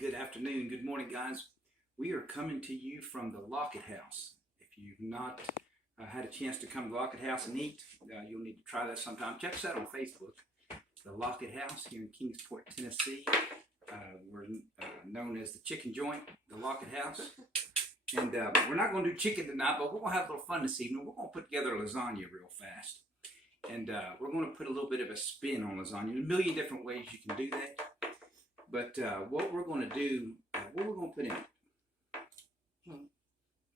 Good afternoon, good morning, guys. We are coming to you from the Lockett House. If you've not had a chance to come to the Lockett House and eat, you'll need to try that sometime. Check us out on Facebook, the Lockett House here in Kingsport, Tennessee. We're known as the Chicken Joint, the Lockett House. And we're not going to do chicken tonight, but we're going to have a little fun this evening. We're going to put together a lasagna real fast. And we're going to put a little bit of a spin on lasagna. There's a million different ways you can do that. But what we're going to do, what we're going to put in it?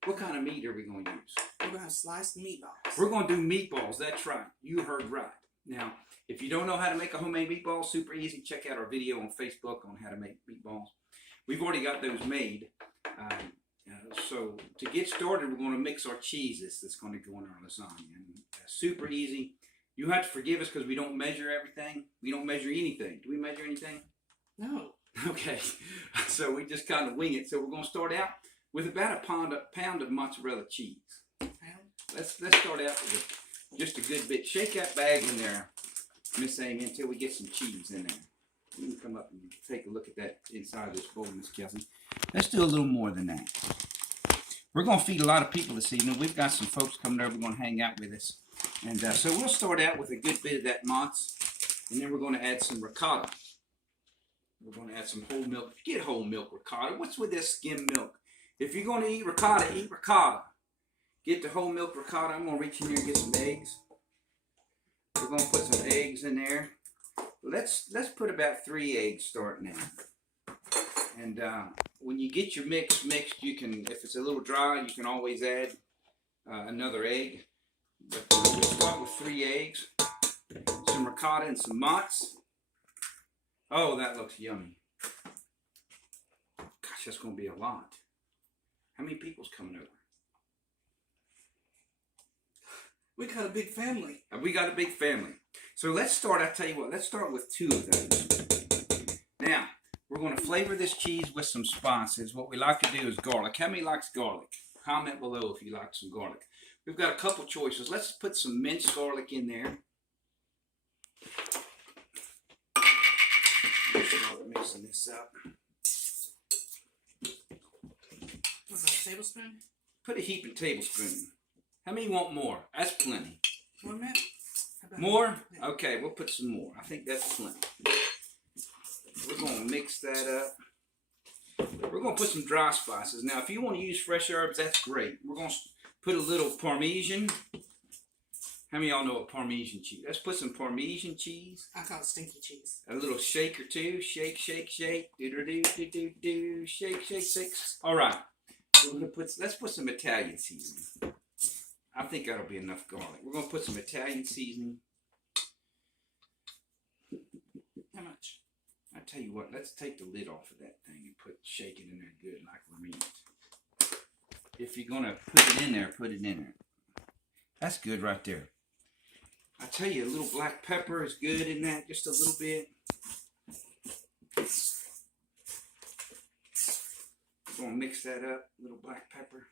What kind of meat are we going to use? We're going to slice meatballs. We're going to do meatballs. That's right. You heard right. Now, if you don't know how to make a homemade meatball, super easy. Check out our video on Facebook on how to make meatballs. We've already got those made. So to get started, we're going to mix our cheeses that's going to go in our lasagna. And, super easy. You have to forgive us because we don't measure everything. We don't measure anything. Do we measure anything? No. Okay, so we just kind of wing it. So we're going to start out with about a pound of mozzarella cheese. Let's start out with just a good bit. Shake that bag in there, Miss Amy, until we get some cheese in there. You can come up and take a look at that inside of this bowl, Miss Kelsey. Let's do a little more than that. We're going to feed a lot of people this evening. We've got some folks coming over going to hang out with us. And so we'll start out with a good bit of that mozz, and then we're going to add some ricotta. We're going to add some whole milk. Get whole milk ricotta. What's with this skim milk? If you're going to eat ricotta, eat ricotta. Get the whole milk ricotta. I'm going to reach in here and get some eggs. We're going to put some eggs in there. Let's put about 3 eggs starting out. And when you get your mix mixed, you can, if it's a little dry, you can always add another egg. But we'll start with 3 eggs, some ricotta and some mozz. Oh, that looks yummy. Gosh, that's going to be a lot. How many people's coming over? We got a big family. We got a big family. So let's start, I tell you what, let's start with 2 of those. Now, we're going to flavor this cheese with some spices. What we like to do is garlic. How many likes garlic? Comment below if you like some garlic. We've got a couple choices. Let's put some minced garlic in there. Start mixing this up. What's that, a tablespoon? Put a heaping tablespoon. How many want more? That's plenty. More, Matt? More? Okay, we'll put some more. I think that's plenty. We're going to mix that up. We're going to put some dry spices. Now, if you want to use fresh herbs, that's great. We're going to put a little Parmesan. How many of y'all know what Parmesan cheese? Let's put some Parmesan cheese. I call it stinky cheese. A little shake or two. Shake, shake, shake. Do-do-do-do-do-do. Shake, shake, shake. All right. So let's put some Italian seasoning. I think that'll be enough garlic. We're going to put some Italian seasoning. How much? I tell you what, let's take the lid off of that thing and shake it in there good like we're meat. If you're going to put it in there, put it in there. That's good right there. I tell you, a little black pepper is good in that, just a little bit. We're going to mix that up, a little black pepper.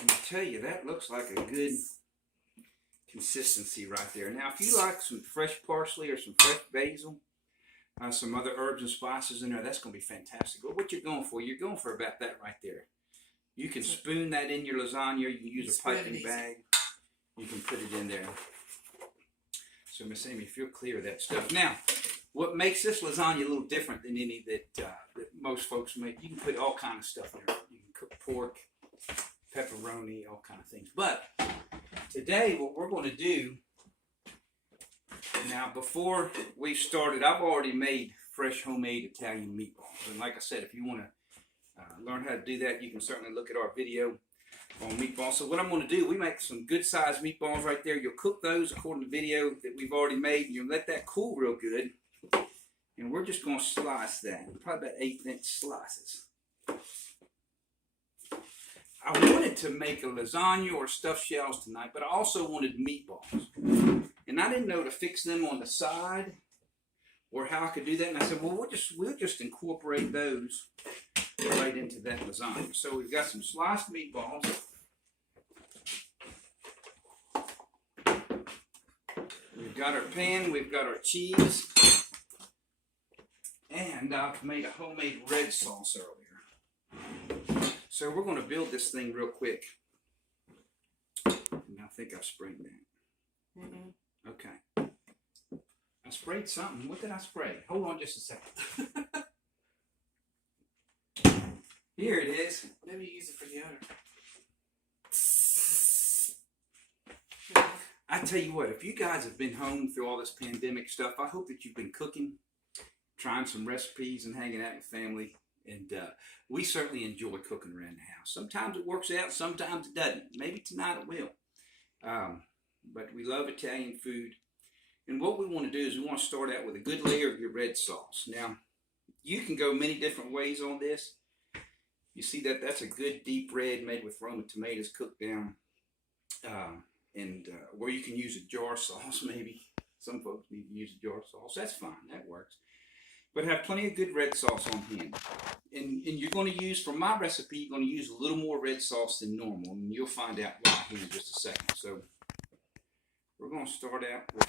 And I tell you, that looks like a good consistency right there. Now, if you like some fresh parsley or some fresh basil, some other herbs and spices in there, that's going to be fantastic. But what you're going for about that right there. You can spoon that in your lasagna. You can use a piping bag. You can put it in there. So, Miss Amy, if you're clear of that stuff. Now, what makes this lasagna a little different than any that most folks make, you can put all kinds of stuff in there. You can cook pork, pepperoni, all kinds of things. But today, what we're going to do, now before we started, I've already made fresh homemade Italian meatballs. And like I said, if you want to learn how to do that, you can certainly look at our video on meatballs. So what I'm going to do, we make some good sized meatballs right there. You'll cook those according to the video that we've already made. And you'll let that cool real good. And we're just going to slice that. Probably about 8-inch slices. I wanted to make a lasagna or stuffed shells tonight, but I also wanted meatballs. And I didn't know to fix them on the side or how I could do that. And I said, well, we'll just incorporate those right into that lasagna. So we've got some sliced meatballs. We've got our pan, we've got our cheese. And I've made a homemade red sauce earlier. So we're going to build this thing real quick. And I think I've sprayed that. Okay. I sprayed something. What did I spray? Hold on just a second. Here it is. Maybe use it for deodorant. I tell you what, if you guys have been home through all this pandemic stuff, I hope that you've been cooking, trying some recipes and hanging out with family. And we certainly enjoy cooking around the house. Sometimes it works out, sometimes it doesn't. Maybe tonight it will. But we love Italian food. And what we want to do is we want to start out with a good layer of your red sauce. Now, you can go many different ways on this. You see that that's a good deep red made with Roma tomatoes cooked down. Where you can use a jar sauce maybe. Some folks need to use a jar sauce. That's fine. That works. But have plenty of good red sauce on hand. And you're going to use, for my recipe, you're going to use a little more red sauce than normal. And you'll find out why here in just a second. So we're going to start out with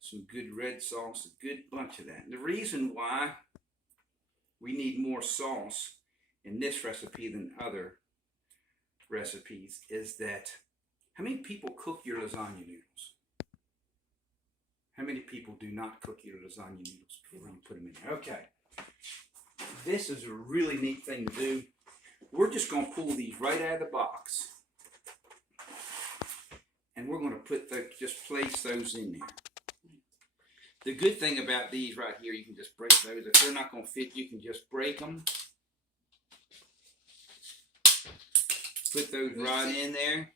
some good red sauce, a good bunch of that. And the reason why we need more sauce in this recipe than other recipes is that, how many people cook your lasagna noodles? How many people do not cook your lasagna noodles before you put them in there? Okay. This is a really neat thing to do. We're just going to pull these right out of the box. And we're going to just place those in there. The good thing about these right here, you can just break those. If they're not going to fit, you can just break them. Put those right in there.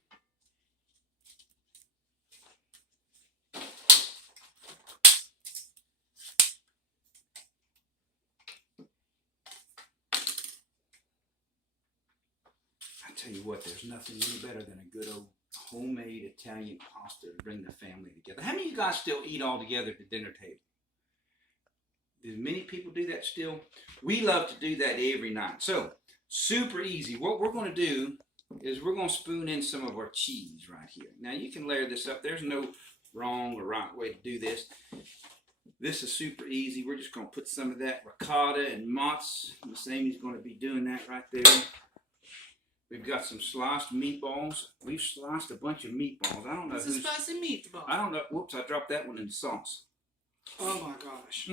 I tell you what, there's nothing any better than a good old homemade Italian pasta to bring the family together. How many of you guys still eat all together at the dinner table? Do many people do that still? We love to do that every night. So, super easy. What we're going to do is we're going to spoon in some of our cheese right here. Now, you can layer this up. There's no wrong or right way to do this. This is super easy. We're just going to put some of that ricotta and mozz. Miss Amy's going to be doing that right there. We've got some sliced meatballs. We've sliced a bunch of meatballs. I don't know who's... It's a spicy meatball. I don't know. Whoops, I dropped that one in the sauce. Oh my gosh.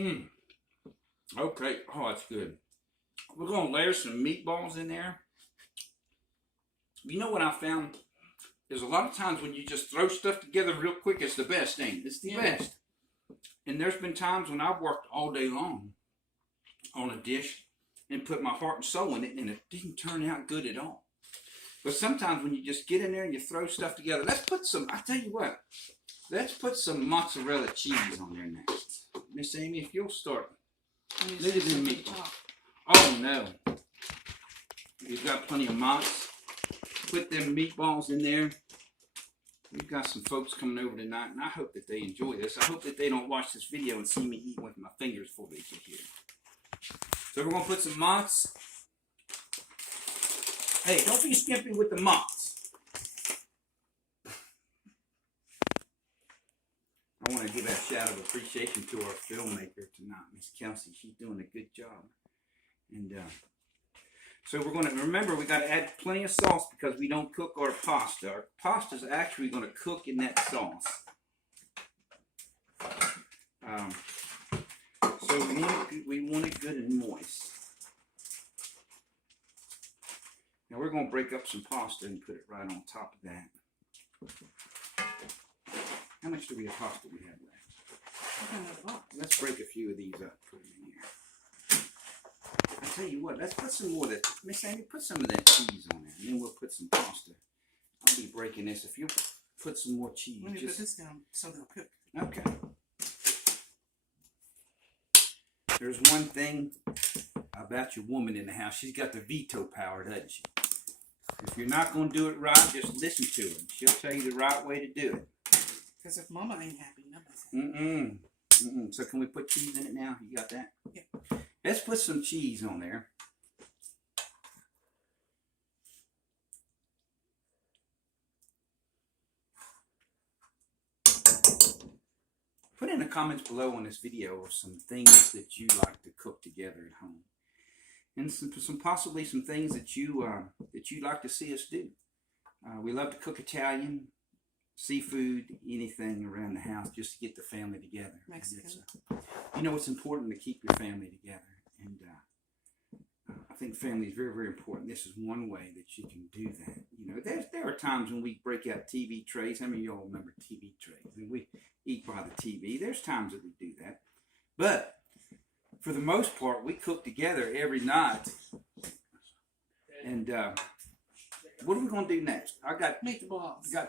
Okay. Oh, that's good. We're going to layer some meatballs in there. You know what I found? There's a lot of times when you just throw stuff together real quick, it's the best thing. It's the best. And there's been times when I've worked all day long on a dish and put my heart and soul in it, and it didn't turn out good at all. But sometimes when you just get in there and you throw stuff together, let's put some, I tell you what, let's put some mozzarella cheese on there next. Miss Amy, if you'll start. Look at them meatballs. Oh no. We've got plenty of mozz. Put them meatballs in there. We've got some folks coming over tonight, and I hope that they enjoy this. I hope that they don't watch this video and see me eating with my fingers before they get here. So we're going to put some mozz. Hey, don't be skimpy with the mozz. I want to give a shout of appreciation to our filmmaker tonight, Miss Kelsey. She's doing a good job. And so we're going to, remember, we got to add plenty of sauce because we don't cook our pasta. Our pasta is actually going to cook in that sauce. So we want it good and moist. Now we're going to break up some pasta and put it right on top of that. How much do we have pasta we have left? Let's break a few of these up and put them in here. I tell you what, let's put some more of that. Miss Amy, put some of that cheese on there, and then we'll put some pasta. I'll be breaking this. If you put some more cheese. Let me put this down so they'll cook. Okay. There's one thing about your woman in the house. She's got the veto power, doesn't she? If you're not going to do it right, just listen to her. She'll tell you the right way to do it. Because if Mama ain't happy, nobody's happy. So can we put cheese in it now? You got that? Yeah. Let's put some cheese on there. Put in the comments below on this video of some things that you like to cook together at home, and possibly some things that you'd like to see us do. We love to cook Italian, seafood, anything around the house just to get the family together. Mexican. It's important to keep your family together, and I think family is very, very important. This is one way that you can do that. There are times when we break out TV trays. How many of y'all remember TV trays? And we eat by the TV. There's times that we do that, but for the most part, we cook together every night. And what are we going to do next? I got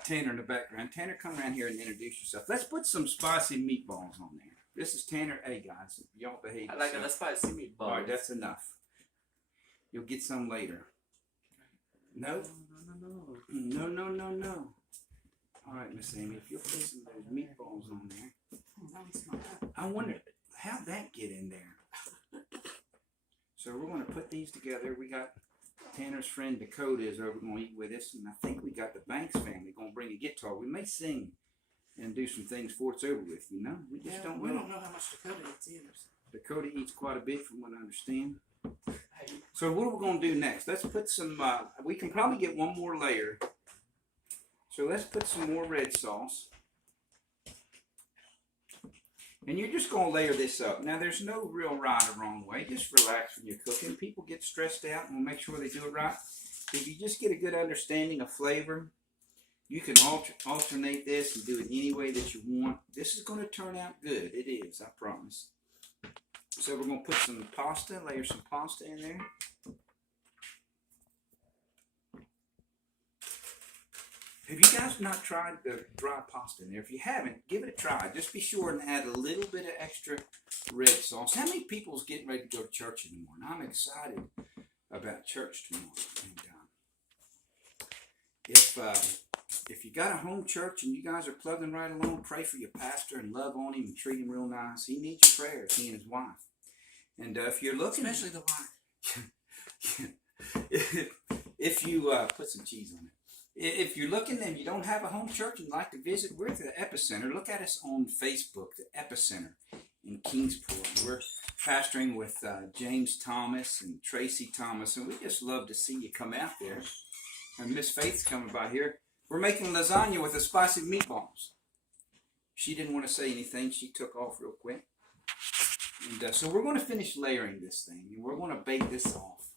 Tanner in the background. Tanner, come around here and introduce yourself. Let's put some spicy meatballs on there. This is Tanner. Hey, guys, y'all behave. I like the spicy meatballs. All right, that's enough. You'll get some later. No? No. All right, Miss Amy, if you'll put some of those meatballs on there. I wonder how'd that get in there. So we're going to put these together. We got Tanner's friend Dakota is over going to eat with us, and I think we got the Banks family going to bring a guitar. We may sing and do some things before it's over with. We just don't know. We don't know how much Dakota eats either. Dakota eats quite a bit, from what I understand. So what are we going to do next? Let's put some. We can probably get one more layer. So let's put some more red sauce. And you're just going to layer this up. Now, there's no real right or wrong way. Just relax when you're cooking. People get stressed out, and we'll make sure they do it right. If you just get a good understanding of flavor, you can alternate this and do it any way that you want. This is going to turn out good. It is, I promise. So we're going to put some pasta, layer some pasta in there. Have you guys not tried the dry pasta in there? If you haven't, give it a try. Just be sure and add a little bit of extra red sauce. How many people's getting ready to go to church in the morning? I'm excited about church tomorrow. And if you got a home church and you guys are plugging right along, pray for your pastor and love on him and treat him real nice. He needs your prayers, he and his wife. And if you're looking, especially the wife. if you put some cheese on it. If you're looking and you don't have a home church and you'd like to visit, we're at the Epicenter. Look at us on Facebook, the Epicenter in Kingsport. We're pastoring with James Thomas and Tracy Thomas, and we just love to see you come out there. And Miss Faith's coming by here. We're making lasagna with the spicy meatballs. She didn't want to say anything. She took off real quick. And so we're going to finish layering this thing, and we're going to bake this off.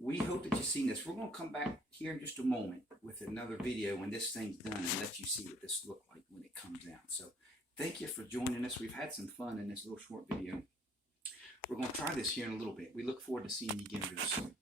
We hope that you've seen this. We're going to come back here in just a moment with another video when this thing's done and let you see what this looks like when it comes out. So thank you for joining us. We've had some fun in this little short video. We're going to try this here in a little bit. We look forward to seeing you again real soon.